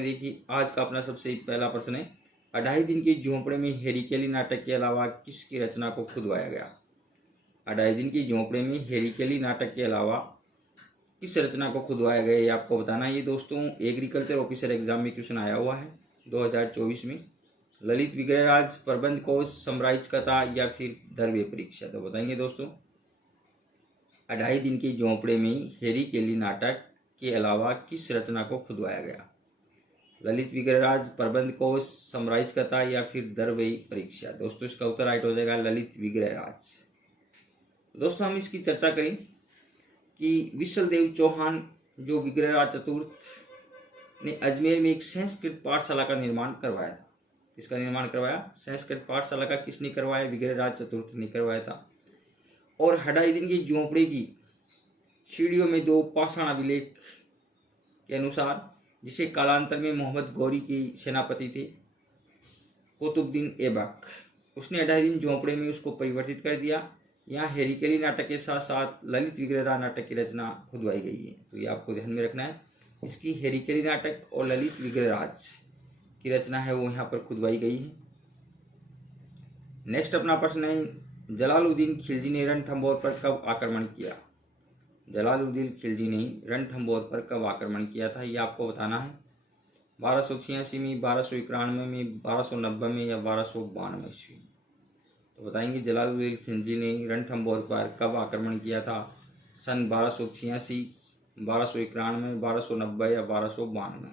देखिए आज का अपना सबसे पहला प्रश्न है, अढ़ाई दिन की झोंपड़े में हेरी केली नाटक के अलावा किसकी रचना को खुदवाया गया। अढ़ाई दिन की झोंपड़े में हेरी केली नाटक के अलावा किस रचना को खुदवाया गया ये आपको बताना है। ये दोस्तों एग्रीकल्चर ऑफिसर एग्जाम में क्वेश्चन आया हुआ है 2024 में। ललित विग्रहराज, प्रबंध कोश, समराइज कथा या फिर धर्वे परीक्षा। तो बताएंगे दोस्तों, अढ़ाई दिन की झोंपड़े में हेरी केली नाटक के अलावा किस रचना को खुदवाया गया। ललित विग्रहराज, प्रबंध कोश, समराइज कथा या फिर धर्वई परीक्षा। दोस्तों इसका उत्तर राइट हो जाएगा ललित विग्रहराज। दोस्तों हम इसकी चर्चा करें कि विशलदेव चौहान जो विग्रहराज चतुर्थ ने अजमेर में एक संस्कृत पाठशाला का निर्माण करवाया था। किसका निर्माण करवाया? संस्कृत पाठशाला का किसने करवाया? विग्रहराज चतुर्थ ने करवाया था। और अढ़ाई दिन की झोंपड़े की सीढ़ियों में दो पाषाण अभिलेख के अनुसार, जिसे कालांतर में मोहम्मद गौरी की सेनापति थे कुतुबुद्दीन ऐबक, उसने अढ़ाई दिन झोंपड़े में उसको परिवर्तित कर दिया। यहाँ हेरी केली नाटक के साथ साथ ललित विग्रहराज नाटक की रचना खुदवाई गई है, तो ये आपको ध्यान में रखना है। इसकी हेरी केली नाटक और ललित विग्रहराज की रचना है वो यहाँ पर खुदवाई गई है। नेक्स्ट अपना प्रश्न है, जलालुद्दीन खिलजी ने रणथंभौर पर कब आक्रमण किया। जलालुद्दीन खिलजी ने रणथंभौर पर कब आक्रमण किया था ये आपको बताना है। 1286 में, 1291 में, 1290 में या 1292 ईस्वी। तो बताएंगे जलालुद्दीन खिलजी ने रणथंभौर पर कब आक्रमण किया था। सन 1286, 1291, 1290 या 1292।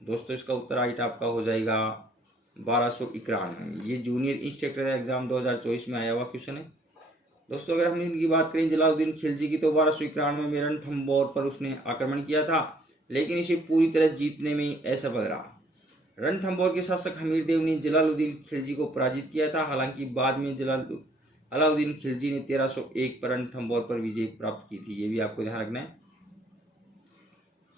दोस्तों इसका उत्तर राइट आपका हो जाएगा 1291 में। ये जूनियर इंस्ट्रक्टर एग्जाम 2024 में आया हुआ क्वेश्चन है। दोस्तों अगर हम इनकी बात करें जलालुद्दीन खिलजी की, तो 1291 में रणथंभौर पर उसने आक्रमण किया था, लेकिन इसे पूरी तरह जीतने में असफल रहा। रणथंभौर के शासक हमीर देव ने जलालुद्दीन खिलजी को पराजित किया था। हालांकि बाद में अलाउद्दीन खिलजी ने 1301 पर रणथंभौर पर विजय प्राप्त की थी, ये भी आपको ध्यान रखना है।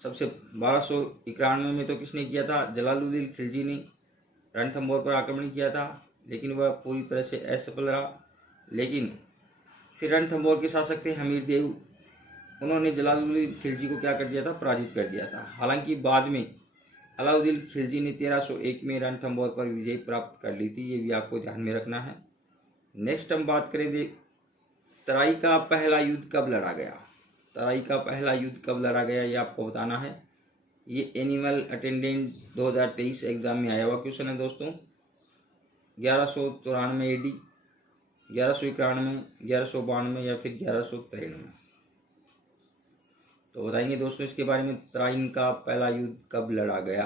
सबसे 1291 में तो किसने किया था? जलालुद्दीन खिलजी ने रणथंभौर पर आक्रमण किया था, लेकिन वह पूरी तरह से असफल रहा। लेकिन फिर रणथंभौर के शासक थे हमीर देव, उन्होंने जलालुद्दीन खिलजी को क्या कर दिया था? पराजित कर दिया था। हालांकि बाद में अलाउद्दीन खिलजी ने 1301 में रणथंभौर पर विजय प्राप्त कर ली थी, ये भी आपको ध्यान में रखना है। नेक्स्ट हम बात करें तराई का पहला युद्ध कब लड़ा गया। तराई का पहला युद्ध कब लड़ा गया ये आपको बताना है। ये एनिमल अटेंडेंट 2023 एग्जाम में आया हुआ क्वेश्चन है दोस्तों। 1194 AD, 1191, 1192 या फिर 1193। तो बताएंगे दोस्तों इसके बारे में, तराइन का पहला युद्ध कब लड़ा गया।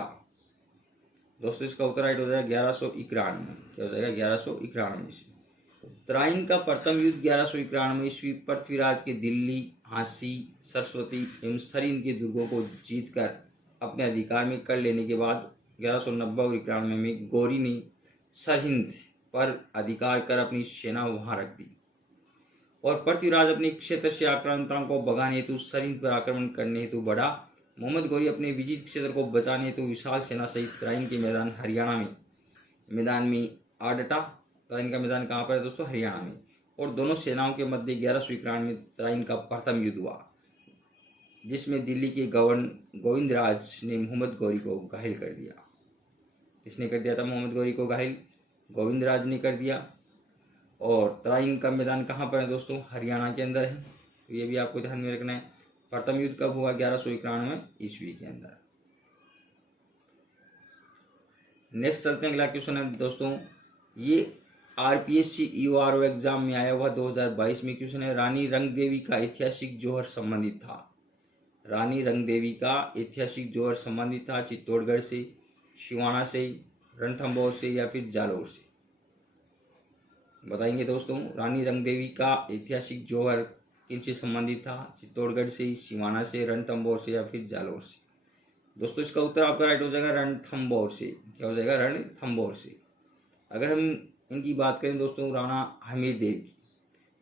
दोस्तों इसका उत्तर राइट हो जाएगा 1191 में। क्या हो जाएगा? 1191 ईस्वी। तराइन का प्रथम युद्ध 1191 ईस्वी पृथ्वीराज के दिल्ली, झांसी, सरस्वती एवं सरिंद के दुर्गों को जीतकर अपने अधिकार में कर लेने के बाद 1190 और 91 में गौरी ने सरहिंद पर अधिकार कर अपनी सेना वहां रख दी और पृथ्वीराज अपने क्षेत्र से आक्रांताओं को भगाने हेतु सरिंद पर आक्रमण करने हेतु बढ़ा। मोहम्मद गौरी अपने विजित क्षेत्र को बचाने हेतु विशाल सेना सहित तराइन के मैदान हरियाणा में आ डटा। तराइन का मैदान कहाँ पर है दोस्तों? हरियाणा में। और दोनों सेनाओं के मध्य 1191 में तराइन का प्रथम युद्ध हुआ, जिसमें दिल्ली के गवर्नर गोविंदराज ने मोहम्मद गौरी को घायल कर दिया। किसने कर दिया था मोहम्मद गौरी को घायल? गोविंदराज ने कर दिया। और तराइन का मैदान कहाँ पर है दोस्तों? हरियाणा के अंदर है, तो ये भी आपको ध्यान में रखना है। प्रथम युद्ध कब हुआ? 1191 ईस्वी के अंदर। नेक्स्ट चलते हैं, अगला क्वेश्चन है दोस्तों, ये RPSC URO एग्जाम में आया हुआ 2022 में क्वेश्चन है। रानी रंगदेवी का ऐतिहासिक जोहर संबंधित था। रानी रंगदेवी का ऐतिहासिक जोहर संबंधित था चित्तौड़गढ़ से, सिवाना से, रणथंभौर से या फिर जालौर से। बताएंगे दोस्तों, रानी रंगदेवी का ऐतिहासिक जोहर किनसे संबंधित था? चित्तौड़गढ़ से, सिवाना से, रणथंभौर से या फिर जालौर से। दोस्तों इसका उत्तर आपका राइट हो जाएगा रणथंभौर से। क्या हो जाएगा? रणथंभौर से। अगर हम इनकी बात करें दोस्तों राणा हमीर देव की,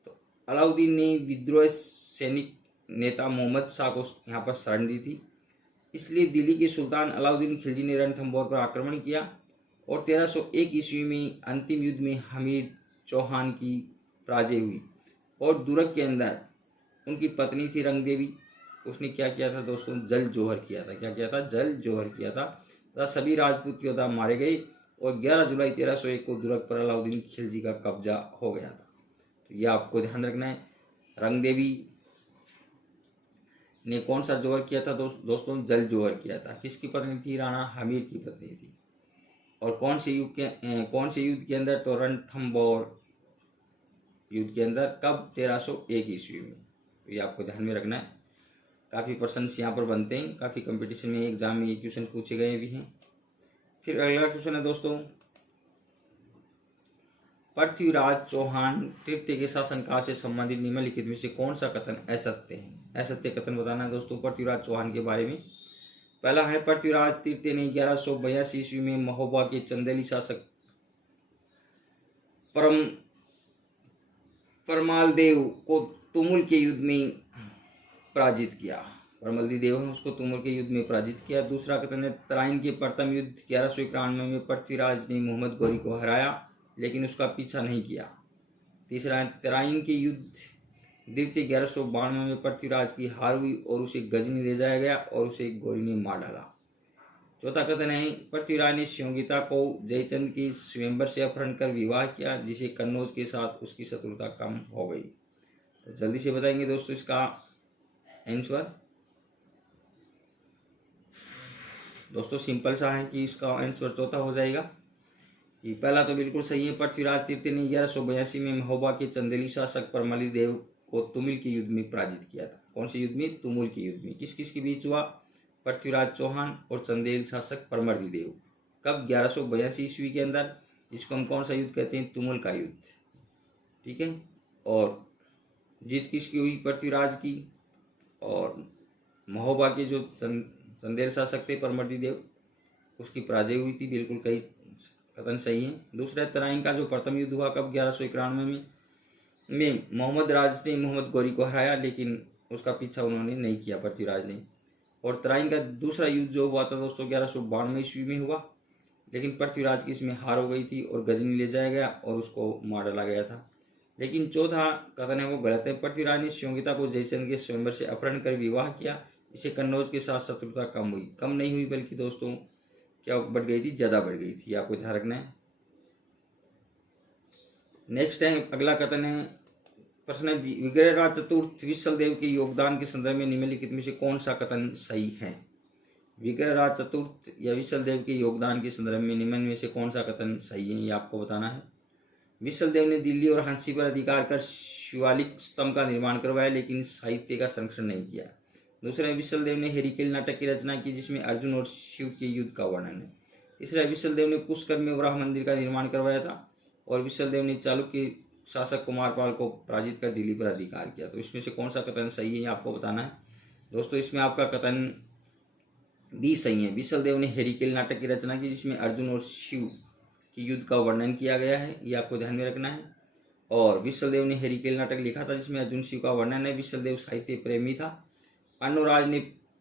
तो अलाउद्दीन ने विद्रोह सैनिक नेता मोहम्मद शाह को यहाँ पर शरण दी थी, इसलिए दिल्ली के सुल्तान अलाउद्दीन खिलजी ने रणथंभौर पर आक्रमण किया और 1301 ईस्वी में अंतिम युद्ध में हमीर चौहान की पराजय हुई। और दुर्ग के अंदर उनकी पत्नी थी रंगदेवी, उसने क्या किया था दोस्तों? जल जोहर किया था। क्या किया था? जल जोहर किया था। तथा सभी राजपूत योद्धा मारे गए और 11 जुलाई 1301 को दुर्ग पर अलाउद्दीन खिलजी का कब्जा हो गया था। तो यह आपको ध्यान रखना है। रंगदेवी ने कौन सा जोहर किया था दोस्तों? जल जोहर किया था। किसकी पत्नी थी? राणा हमीर की पत्नी थी। और कौन से युद्ध के अंदर? तो रणथंभौर युद्ध के अंदर। कब? 1301 ईस्वी में। तो ये आपको ध्यान में रखना है। काफ़ी प्रश्न यहाँ पर बनते हैं, काफ़ी कंपटीशन में एग्जाम में ये क्वेश्चन पूछे गए भी हैं। फिर अगला क्वेश्चन है दोस्तों, पृथ्वीराज चौहान तृतीय के शासनकाल से संबंधित निम्नलिखित में से कौन सा कथन असत्य है? असत्य कथन बताना है दोस्तों पृथ्वीराज चौहान के बारे में। पहला है, पृथ्वीराज तृतीय ने 1182 ईस्वी में महोबा के चंदेली शासक परमालदेव को तुमुल के युद्ध में पराजित किया। परमल्दी देव ने उसको तुमुल के युद्ध में पराजित किया। दूसरा कथन है, तराइन के प्रथम युद्ध 1191 में पृथ्वीराज ने मोहम्मद गौरी को हराया लेकिन उसका पीछा नहीं किया। तीसरा है, तराइन के युद्ध द्वितीय 1192 में पृथ्वीराज की हार हुई और उसे गजनी ले जाया गया और उसे गौरी ने मार डाला। चौथा कथन है, पृथ्वीराज ने संयोगिता को जयचंद की स्वयंवर से अपहरण कर विवाह किया जिसे कन्नौज के साथ उसकी शत्रुता कम हो गई। तो जल्दी से बताएंगे दोस्तों इसका आंसर। दोस्तों सिंपल सा है कि इसका आंसर चौथा हो जाएगा। ये पहला तो बिल्कुल सही है, पृथ्वीराज तृतीय ने 1182 में महोबा के चंदेली शासक परमली देव को तुमुल के युद्ध में पराजित किया था। कौन से युद्ध में? तुमुल के युद्ध में। किस किस के बीच हुआ? पृथ्वीराज चौहान और चंदेल शासक परमली देव। कब? 1182 ईस्वी के अंदर। इसको हम कौन सा युद्ध कहते हैं? तुमुल का युद्ध। ठीक है। और जीत किसकी हुई? पृथ्वीराज की। और महोबा के जो चंदेल शासक थे परमली देव, उसकी पराजय हुई थी। बिल्कुल कई कथन सही है। दूसरा, तराइन का जो प्रथम युद्ध हुआ कब? 1191 में मोहम्मद राज ने मोहम्मद गौरी को हराया लेकिन उसका पीछा उन्होंने नहीं किया पृथ्वीराज ने। और तराइन का दूसरा युद्ध जो हुआ था दोस्तों 1192 ईस्वी में हुआ लेकिन पृथ्वीराज की इसमें हार हो गई थी और गजनी ले जाया गया और उसको मार डाला गया था। लेकिन चौथा कथन है वो गलत है। पृथ्वीराज ने संयोगिता को जयचंद के स्वयंवर से अपहरण कर विवाह किया, इसे कन्नौज के साथ शत्रुता कम हुई। कम नहीं हुई बल्कि दोस्तों क्या बढ़ गई थी? ज़्यादा बढ़ गई थी। आपको ध्यान रखना है। नेक्स्ट है अगला कथन है, प्रश्न है, विग्रहराज चतुर्थ विशलदेव के योगदान के संदर्भ में निम्नलिखित में से कौन सा कथन सही है? विग्रहराज चतुर्थ या विशलदेव के योगदान के संदर्भ में निम्न में से कौन सा कथन सही है, ये आपको बताना है। विशलदेव ने दिल्ली और हंसी पर अधिकार कर शिवालिक स्तंभ का निर्माण करवाया लेकिन साहित्य का संरक्षण नहीं किया। दूसरा, विशलदेव ने हेरिकेल नाटक की रचना की जिसमें अर्जुन और शिव के युद्ध का वर्णन है। तीसरा, विशलदेव ने पुष्कर में वराह मंदिर का निर्माण करवाया था। और विशलदेव ने चालुक्य शासक कुमारपाल को पराजित कर दिल्ली पर अधिकार किया। तो इसमें से कौन सा कथन सही है आपको बताना है। दोस्तों इसमें आपका कथन भी सही है। विशलदेव ने हेरिकेल नाटक की रचना की जिसमें अर्जुन और शिव के युद्ध का वर्णन किया गया है, ये आपको ध्यान में रखना है। और विशलदेव ने हेरिकेल नाटक लिखा था जिसमें अर्जुन शिव का वर्णन है। विशलदेव साहित्य प्रेमी था। अर्णोराज ने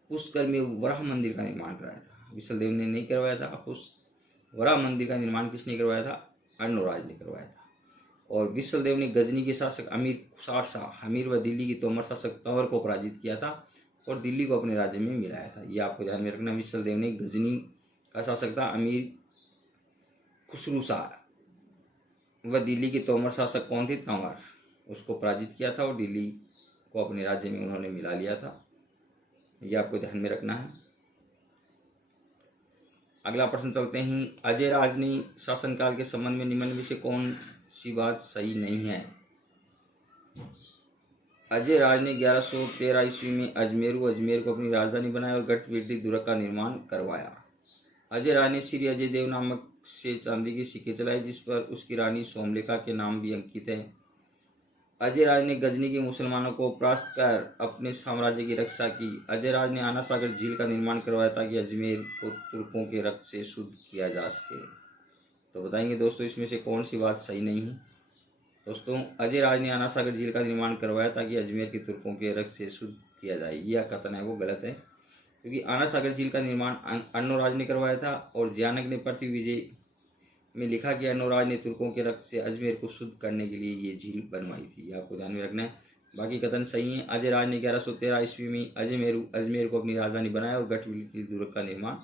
पुष्कर में वराह मंदिर का निर्माण कराया था, विशलदेव ने नहीं करवाया था। वराह मंदिर का निर्माण किसने करवाया था? अर्णोराज ने करवाया था। और विशलदेव ने गजनी के शासक अमीर खुसार शाह हमीर व दिल्ली की तोमर शासक तंवर को पराजित किया था और दिल्ली को अपने राज्य में मिलाया था। ये आपको ध्यान में रखना। विशलदेव ने गजनी का शासक था अमीर खुसरू शाह व दिल्ली के तोमर शासक कौन थे? तंवर, उसको पराजित किया था और दिल्ली को अपने राज्य में उन्होंने मिला लिया था। ये आपको ध्यान में रखना है। अगला प्रश्न चलते हैं, अजय राज ने शासनकाल के संबंध में निम्न में से कौन सी बात सही नहीं है? अजय राज ने 1113 ईस्वी में अजमेर को अपनी राजधानी बनाया और गढ़वीटी दुर्ग का निर्माण करवाया। अजय राज ने श्री अजय देव नामक से चांदी के सिक्के चलाए जिस पर उसकी रानी सोमलेखा के नाम भी अंकित है। अजय राज ने गजनी के मुसलमानों को परास्त कर अपने साम्राज्य की रक्षा की। अजय राज ने आना सागर झील का निर्माण करवाया ताकि अजमेर को तुर्कों के रक्त से शुद्ध किया जा सके। तो बताएंगे दोस्तों इसमें से कौन सी बात सही नहीं है। दोस्तों अजय राज ने आना सागर झील का निर्माण करवाया ताकि अजमेर के तुर्कों के रक्त से शुद्ध किया जाए। यह कथन है वो गलत है क्योंकि आना सागर झील का निर्माण अर्णोराज ने करवाया था और ज्ञानक ने पृथ्वी विजय में लिखा कि अर्णोराज ने तुर्कों के रक्त से अजमेर को शुद्ध करने के लिए ये झील बनवाई थी। ये आपको ध्यान में रखना है। बाकी कथन सही है। अजय राज ने 1113 ईस्वी में अजमेर को अपनी राजधानी बनाया और गढ़वीटी दुर्ग का निर्माण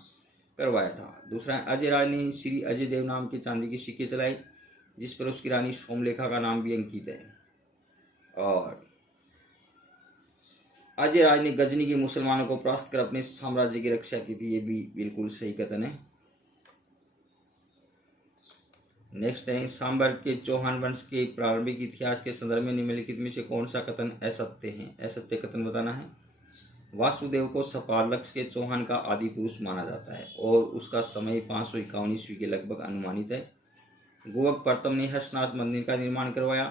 करवाया था। दूसरा है अजय राज ने श्री अजय देव नाम के चांदी की सिक्के चलाई, जिस पर उसकी रानी सोमलेखा का नाम भी अंकित है। और अजय राज ने गजनी के मुसलमानों को परास्त कर अपने साम्राज्य की रक्षा की थी, ये भी बिल्कुल सही कथन है। नेक्स्ट है सांबर के चौहान वंश के प्रारंभिक इतिहास के संदर्भ में निम्नलिखित में से कौन सा कथन असत्य है? असत्य कथन बताना है। वासुदेव को सपालक्ष के चौहान का आदि पुरुष माना जाता है और उसका समय 551 ईस्वी के लगभग अनुमानित है। गोवक प्रथम ने हर्षनाथ मंदिर का निर्माण करवाया।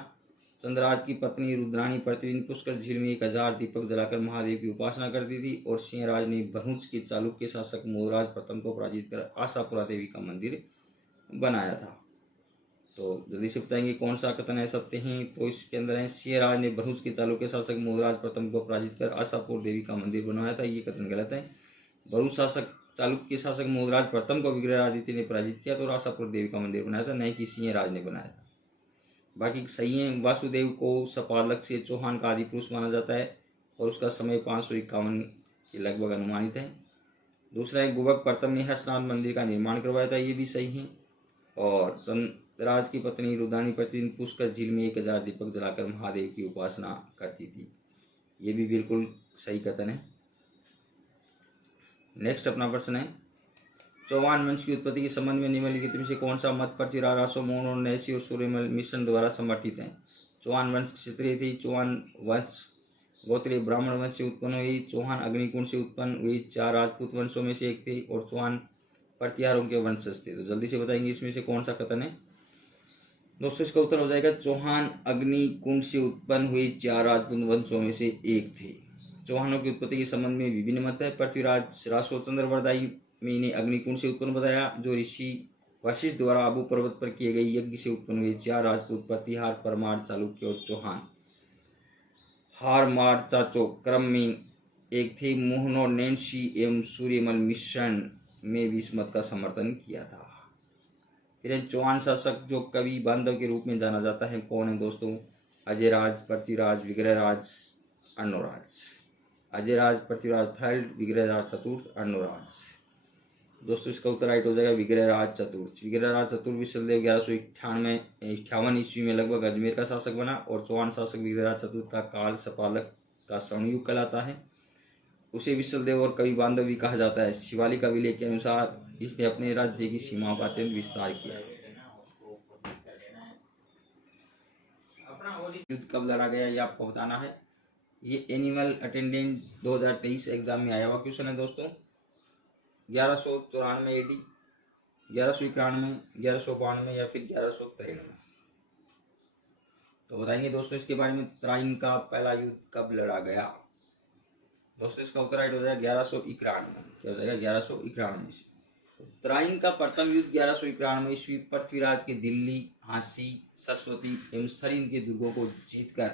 चंद्रराज की पत्नी रुद्राणी प्रतिदिन पुष्कर झील में 1000 दीपक जलाकर महादेव की उपासना करती थी। और सिंहराज ने भरूच के चालुक्य शासक मोदराज प्रथम को पराजित कर आशापुरा देवी का मंदिर बनाया था। तो जल्दी से बताएंगे कौन सा कथन है सत्य है। तो इसके अंदर है सिंहराज ने भरूच के चालुक्य शासक मोदराज प्रथम को पराजित कर आशापुर देवी का मंदिर बनवाया था, ये कथन गलत है। भरूच शासक चालुक्य शासक मोदराज प्रथम को विग्रहादित्य ने पराजित किया तो आशापुर देवी का मंदिर बनाया था, नहीं कि सिंहराज ने बनाया था। बाकी सही है। वासुदेव को सपालक से चौहान का आदि पुरुष माना जाता है और उसका समय 551 के लगभग अनुमानित है। दूसरा है गोवक प्रथम ने हर्षनाथ मंदिर का निर्माण करवाया था, ये भी सही है। और चंद्रराज की पत्नी रुद्राणी प्रतिदिन पुष्कर झील में 1000 दीपक जलाकर महादेव की उपासना करती थी, ये भी बिल्कुल सही कथन है। नेक्स्ट अपना प्रश्न है चौहान वंश की उत्पत्ति के संबंध में निम्नलिखित में से कौन सा मत पृथ्वीराज रासोमोहन और नैसी और सूर्यमल मिश्रण द्वारा समर्थित है? चौहान वंश क्षत्रिय थी। चौहान वंश गोत्रीय ब्राह्मण वंश से उत्पन्न हुई। चौहान अग्निकुंड से उत्पन्न हुई। 4 राजपूत वंशों में से एक थे और चौहान प्रतिहारों के वंशज थे। तो जल्दी से बताएंगे इसमें से कौन सा कथन है। दोस्तों इसका उत्तर हो जाएगा चौहान अग्निकुंड से उत्पन्न हुए 4 राजपूत वंशों में से एक थे। चौहानों की उत्पत्ति के संबंध में विभिन्न मत है। पृथ्वीराज रासोचंद्र वरदाई में इन्हें अग्निकुंड से उत्पन्न बताया, जो ऋषि वशिष्ठ द्वारा आबू पर्वत पर किए गए यज्ञ से उत्पन्न हुए 4 राजपूत प्रतिहार, परमार, चालुक्य और चौहान हार मार चाचो क्रम में एक थे। मोहनो नैन्सी एवं सूर्यमल मिश्रण में भी इस मत का समर्थन किया था। फिर चौहान शासक जो कवि बांधव के रूप में जाना जाता है कौन है दोस्तों? अजयराज, पृथ्वीराज, विग्रहराज, अर्णोराज। अजयराज पृथ्वीराज थर्ड, विग्रहराज चतुर्थ, अर्णोराज। दोस्तों इसका उत्तर राइट हो जाएगा विग्रहराज चतुर्थ। विग्रहराज चतुर्थ विश्वदेव 1158 ईस्वी में लगभग अजमेर का शासक बना और चौहान शासक विग्रहराज चतुर्थ का काल सपालक का स्वर्णयुग कहलाता है। उसे विश्वदेव और कवि बांधव भी कहा जाता है। शिवालिक अभिलेख के अनुसार इसने अपने राज्य की सीमाओं का अत्यंत विस्तार किया। युद्ध कब लड़ा गया ये आपको बताना है। ये एनिमल अटेंडेंट 2023 एग्जाम में आया हुआ क्वेश्चन है दोस्तों। 1194 AD, 1191, 1192 या फिर 1193। तो बताएंगे दोस्तों इसके बारे में। त्राइन का पहला युद्ध कब लड़ा गया? दोस्तों इसका उत्तर राइट हो जाएगा 1191। क्या हो जाएगा? 1191 ईस्वी। त्राइन का प्रथम युद्ध 1191 ईस्वी पृथ्वीराज के दिल्ली, हांसी, सरस्वती एवं सरिंद के दुर्गों को जीतकर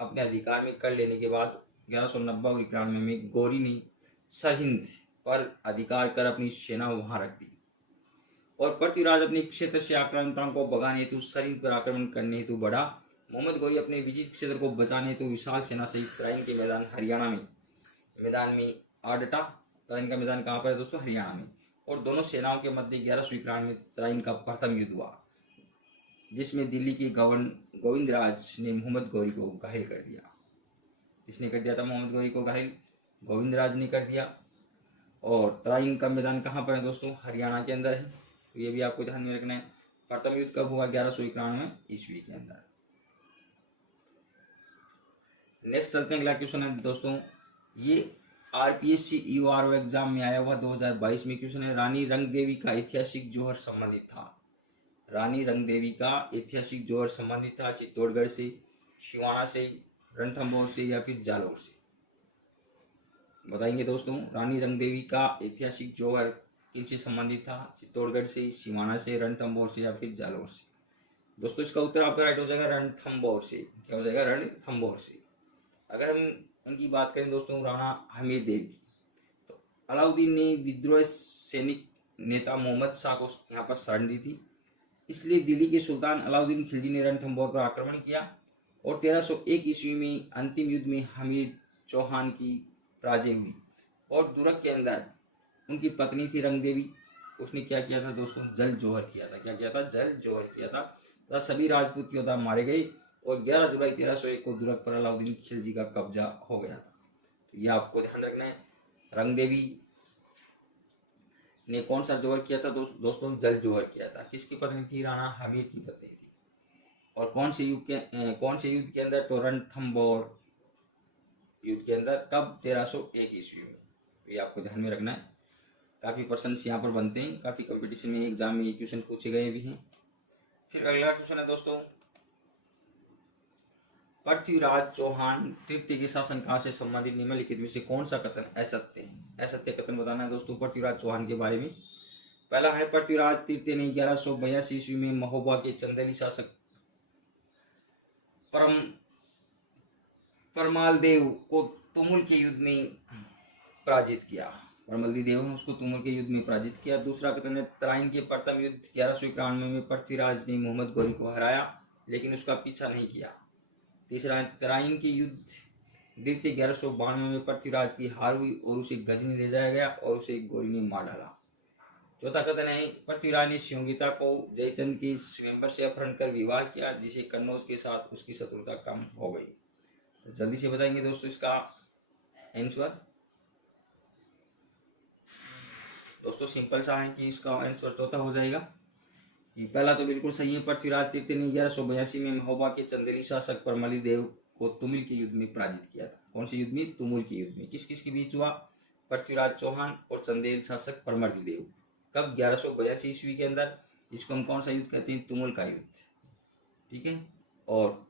अपने अधिकार में कर लेने के बाद 1190 और 91 में गौरी ने सरहिंद पर अधिकार कर अपनी सेना वहां रख दी और पृथ्वीराज अपने क्षेत्र से आक्रांताओं को भगाने हेतु सरिंद पर आक्रमण करने हेतु बढ़ा। मोहम्मद गौरी अपने विजित क्षेत्र को बचाने हेतु विशाल सेना सहित त्राइन के मैदान हरियाणा में मैदान में आ डटा। त्राइन का मैदान कहाँ पर है दोस्तों? हरियाणा में। और दोनों सेनाओं के मध्य 1191 में त्राइन का प्रथम युद्ध हुआ, जिसमें दिल्ली के गवर्नर गोविंदराज ने मोहम्मद गौरी को घायल कर दिया। किसने कर दिया था मोहम्मद गौरी को घायल? गोविंदराज ने कर दिया। और त्राइन का मैदान कहाँ पर है दोस्तों? हरियाणा के अंदर है। तो ये भी आपको ध्यान में रखना है। प्रथम युद्ध कब हुआ? 1191 ईस्वी के अंदर। नेक्स्ट चलते हैं, अगला क्वेश्चन है दोस्तों। ये RPSC URO एग्जाम में आया हुआ 2022 में क्वेश्चन है। रानी रंगदेवी का ऐतिहासिक जोहर संबंधित था। रानी रंगदेवी का ऐतिहासिक जोहर संबंधित था चित्तौड़गढ़ से, सिवाना से, रणथंभौर से या फिर जालौर से? बताएंगे दोस्तों। रानी रंगदेवी का ऐतिहासिक जोहर किनसे संबंधित था? चित्तौड़गढ़ से, सिवाना से, रणथंभौर से या फिर जालौर से? दोस्तों इसका उत्तर आपका राइट हो जाएगा रणथंभौर से। क्या हो जाएगा? रणथंभौर से। अगर हम इनकी बात करें दोस्तों राणा हमीर देवी, तो अलाउद्दीन ने विद्रोह सैनिक नेता मोहम्मद शाह को यहाँ पर शरण दी थी, इसलिए दिल्ली के सुल्तान अलाउद्दीन खिलजी ने रणथंभौर पर आक्रमण किया और 1301 ईस्वी में अंतिम युद्ध में हमीर चौहान की पराजय हुई और दुर्ग के अंदर उनकी पत्नी थी रंगदेवी उसने क्या किया था दोस्तों, जल जोहर किया था। क्या किया था, जल जोहर किया था तथा सभी राजपूत योद्धा मारे गए और 11 जुलाई 1301 को दुर्ग पर अलाउद्दीन खिलजी का कब्जा हो गया था। तो यह आपको ध्यान रखना है। रंगदेवी ने कौन सा जोहर किया था दोस्तों, जल जोहर किया था। किसकी पत्नी थी, राणा हमीर की पत्नी थी। और कौन से युद्ध के अंदर, तो रणथंबोर युद्ध के अंदर, कब, 1301 ईस्वी में। ये आपको ध्यान में रखना है। काफी प्रश्न यहाँ पर बनते हैं, काफी कंपटीशन में एग्जाम में ये क्वेश्चन पूछे गए भी हैं। फिर अगला क्वेश्चन है दोस्तों, पृथ्वीराज चौहान तृतीय के शासन काल से संबंधित निम्नलिखित में से कौन सा कथन असत्य है। असत्य कथन बताना है दोस्तों पृथ्वीराज चौहान के बारे में। पहला है, पृथ्वीराज तृतीय ने 1182 ईस्वी में महोबा के चंदेली शासक परमालदेव को तुमुल के युद्ध में पराजित किया। परमल्दी देव ने उसको तुमुल के युद्ध में पराजित किया। दूसरा कथन है, तराइन के प्रथम युद्ध 1191 में पृथ्वीराज ने मोहम्मद गौरी को हराया लेकिन उसका पीछा नहीं किया। तीसरा, तराइन के युद्ध द्वितीय 1192 में पृथ्वीराज की हार हुई और उसे गजनी ले जाया गया और उसे गौरी ने मार डाला। चौथा कथन है, पृथ्वीराज ने शिवगीता को जयचंद के स्वयंवर से अपहरण कर विवाह किया जिसे कन्नौज के साथ उसकी शत्रुता कम हो गई। तो जल्दी से बताएंगे दोस्तों इसका आंसर। दोस्तों सिंपल सा है कि इसका आंसर चौथा हो जाएगा। कि पहला तो बिल्कुल सही है, पृथ्वीराज तृतीय ने 1182 में महोबा के चंदेली शासक परमली देव को तुमुल के युद्ध में पराजित किया था। कौन से युद्ध में, तुमुल के युद्ध में। किस किस के बीच हुआ, पृथ्वीराज चौहान और चंदेल शासक परमली देव। कब, 1182 ईस्वी के अंदर। इसको हम कौन सा युद्ध कहते हैं, तुमुल का युद्ध। ठीक है। और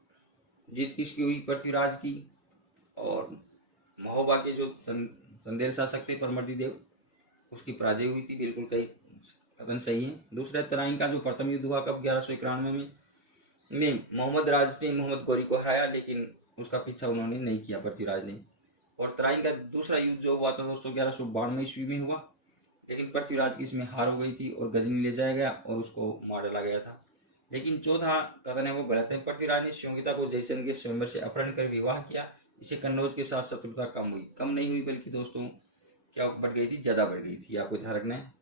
जीत किसकी हुई, पृथ्वीराज की। और महोबा के जो चंदेल शासक थे परमली देव, उसकी पराजय हुई थी। बिल्कुल कई कथन सही है। दूसरा, तराइन का जो प्रथम युद्ध हुआ कब, 1191 में मोहम्मद राज ने मोहम्मद गौरी को हराया लेकिन उसका पीछा उन्होंने नहीं किया पृथ्वीराज ने। और तराइन का दूसरा युद्ध जो हुआ था दोस्तों 1192 ईस्वी में हुआ लेकिन पृथ्वीराज की इसमें हार हो गई थी और गजनी ले जाया गया और उसको मार डाला गया था। लेकिन चौथा कथन है वो गलत है। पृथ्वीराज ने शिवगीता को जयचंद के स्वयंवर से अपहरण कर विवाह किया, इसे कन्नौज के साथ शत्रुता कम हुई। कम नहीं हुई बल्कि दोस्तों क्या बढ़ गई थी, ज्यादा बढ़ गई थी। आपको ध्यान रखना है।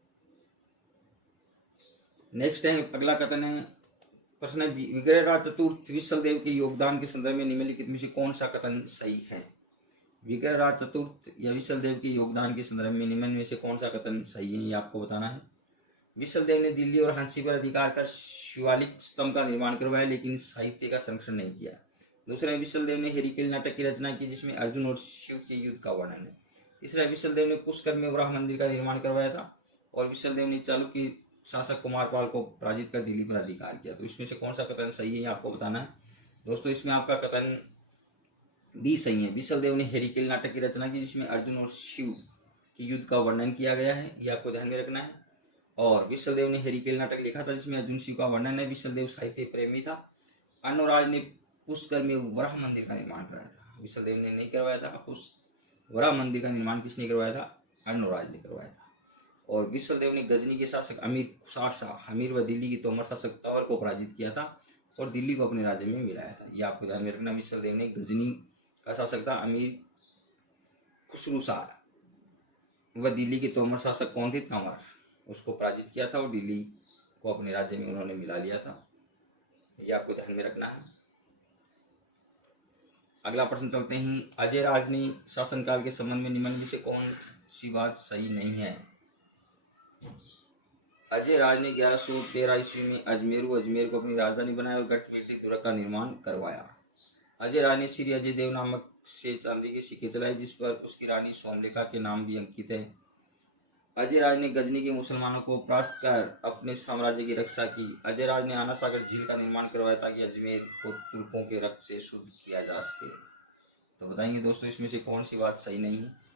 नेक्स्ट है, अगला कथन है, प्रश्न है, विग्रहराज चतुर्थ विशलदेव के योगदान के संदर्भ में निम्नलिखित में से कौन सा कथन सही है। विग्रहराज चतुर्थ या विशलदेव के योगदान के संदर्भ में निम्न में से कौन सा कथन सही है, ये आपको बताना है। विशलदेव ने दिल्ली और हंसी पर अधिकार कर शिवालिक स्तंभ का निर्माण करवाया लेकिन साहित्य का संरक्षण नहीं किया। दूसरा, विशलदेव ने हेरिकेल नाटक की रचना की जिसमें अर्जुन और शिव के युद्ध का वर्णन है। तीसरा, विशलदेव ने पुष्कर में वराह मंदिर का निर्माण करवाया था। और विशलदेव ने चालुक्य शासक कुमारपाल को पराजित कर दिल्ली पर अधिकार किया। तो इसमें से कौन सा कथन सही है आपको बताना है। दोस्तों इसमें आपका कथन बी सही है। विशलदेव ने हेरिकेल नाटक की रचना की जिसमें अर्जुन और शिव के युद्ध का वर्णन किया गया है, ये आपको ध्यान में रखना है। और विशलदेव ने हेरिकेल नाटक लिखा था जिसमें अर्जुन शिव का वर्णन है। विशलदेव साहित्य प्रेमी था। अन्नराज ने पुष्कर में वराह मंदिर का निर्माण कराया था। विशलदेव ने नहीं करवाया था। वराह मंदिर का निर्माण किसने करवाया था, अन्नराज ने करवाया था। और विशलदेव ने गजनी के शासक अमीर खुशार शाह हमीर व दिल्ली की तोमर शासक तंवर को पराजित किया था और दिल्ली को अपने राज्य में मिलाया था। ये आपको ध्यान में रखना। विशलदेव ने गजनी का शासक था अमीर खुसरू शाह व दिल्ली के तोमर शासक कौन थे, तंवर, उसको पराजित किया था और दिल्ली को अपने राज्य में उन्होंने मिला लिया था। ये आपको ध्यान में रखना है। अगला प्रश्न चलते हैं, अजय राज ने शासनकाल के संबंध में निम्न में से कौन सी बात सही नहीं है। अजय राज ने 1113 ईस्वी में अजमेर को अपनी राजधानी बनाया और गढ़वेली दुर्ग का निर्माण करवाया। अजय राज ने श्री अजय देव नामक से चांदी के सिक्के चलाए जिस पर उसकी रानी सोमलेखा के नाम भी अंकित है। अजय राज ने गजनी के मुसलमानों को परास्त कर अपने साम्राज्य की रक्षा की। अजय राज ने आना सागर झील का निर्माण करवाया ताकि अजमेर को तुर्कों के रक्त से शुद्ध किया जा सके। तो बताएंगे दोस्तों इसमें से कौन सी बात सही नहीं है।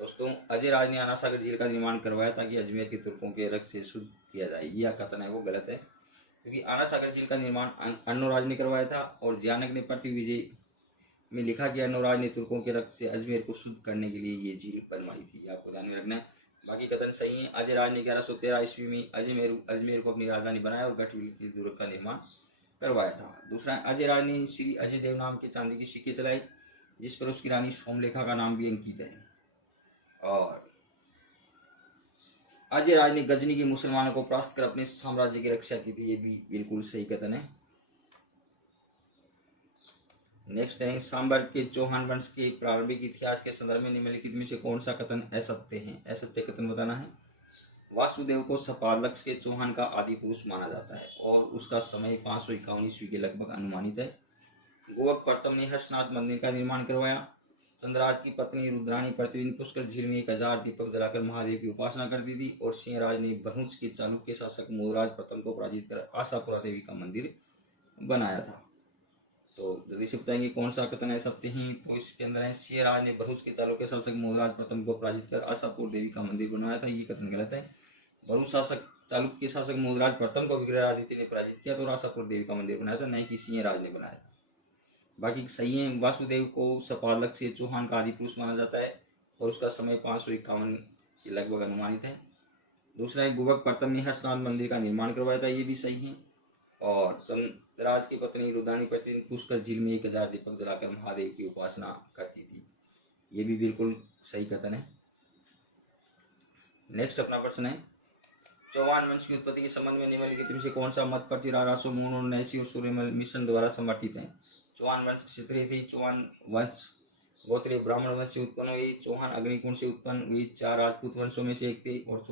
दोस्तों अजय राज ने आना सागर झील का निर्माण करवाया ताकि अजमेर के तुर्कों के रक्त से शुद्ध किया जाए। यह कथन है वो गलत है क्योंकि आना सागर झील का निर्माण अन्नराज ने करवाया था और ज्ञानक ने पृथ्वी विजय में लिखा कि अन्नराज ने तुर्कों के रक्त से अजमेर को शुद्ध करने के लिए ये झील बनवाई थी। आपको ध्यान में रखना है। बाकी कथन सही है। अजय राज ने 1113 ईस्वी में अजमेर को अपनी राजधानी बनाया और गढ़वेली दुर्ग का निर्माण करवाया था। दूसरा, अजय राज ने श्री अजय देव नाम के चांदी की सिक्के चलाई जिस पर उसकी रानी सोमलेखा का नाम भी अंकित है। और अजय राज ने गजनी के मुसलमानों को परास्त कर अपने साम्राज्य की रक्षा की थी। ये भी बिल्कुल सही कथन है। नेक्स्ट है, सांबर के चौहान वंश के प्रारंभिक इतिहास के संदर्भ में निम्नलिखित में से कौन सा कथन असत्य है? असत्य कथन बताना है। वासुदेव को सपालक्ष के चौहान का आदि पुरुष माना जाता है और उसका समय 551 ईस्वी के लगभग अनुमानित है। गोवक प्रथम ने हर्षनाथ मंदिर का निर्माण करवाया। चंद्रराज की पत्नी रुद्राणी प्रतिदिन पुष्कर झील में 1000 दीपक जलाकर महादेव की उपासना करती थी और सिंहराज ने भरूच के चालुक्य शासक मोहराज प्रथम को पराजित कर आशापुरा देवी का मंदिर बनाया था। तो जल्दी से बताएंगे कौन सा कथन है सत्य है। तो इसके अंदर है, सिंहराज ने भरूच के चालुक्य शासक मोहराज प्रथम को पराजित कर आशापुर देवी का मंदिर बनाया था। ये कथन गलत है। भरूच शासक चालुक्य शासक मोहराज प्रथम को विग्रहादित्य ने पराजित किया तो आशापुर देवी का मंदिर बनाया था, नहीं कि सिंहराज ने बनाया था। बाकी सही है। वासुदेव को सपालक्ष से चौहान का आदि पुरुष माना जाता है और उसका समय 551 के लगभग अनुमानित है। दूसरा है, गोवक प्रथम ने हर्षनाथ मंदिर का निर्माण करवाया था। ये भी सही है। और चंद्रराज की पत्नी रुद्राणी प्रतिदिन पुष्कर झील में 1000 दीपक जलाकर महादेव की उपासना करती थी। ये भी बिल्कुल सही कथन है। नेक्स्ट अपना प्रश्न है, चौहान वंश की उत्पत्ति के संबंध में निम्नलिखित में से कौन सा मत प्रतिरारासो मून और नैसी और सूर्यमल मिश्रण द्वारा समर्थित है? चौहान वंश क्षत्रिय थे। चौहान वंश गोत्रीय ब्राह्मण वंश से उत्पन्न हुई। चौहान अग्निकुंड से उत्पन्न हुई। 4 राजपूत वंशों में से एक थे और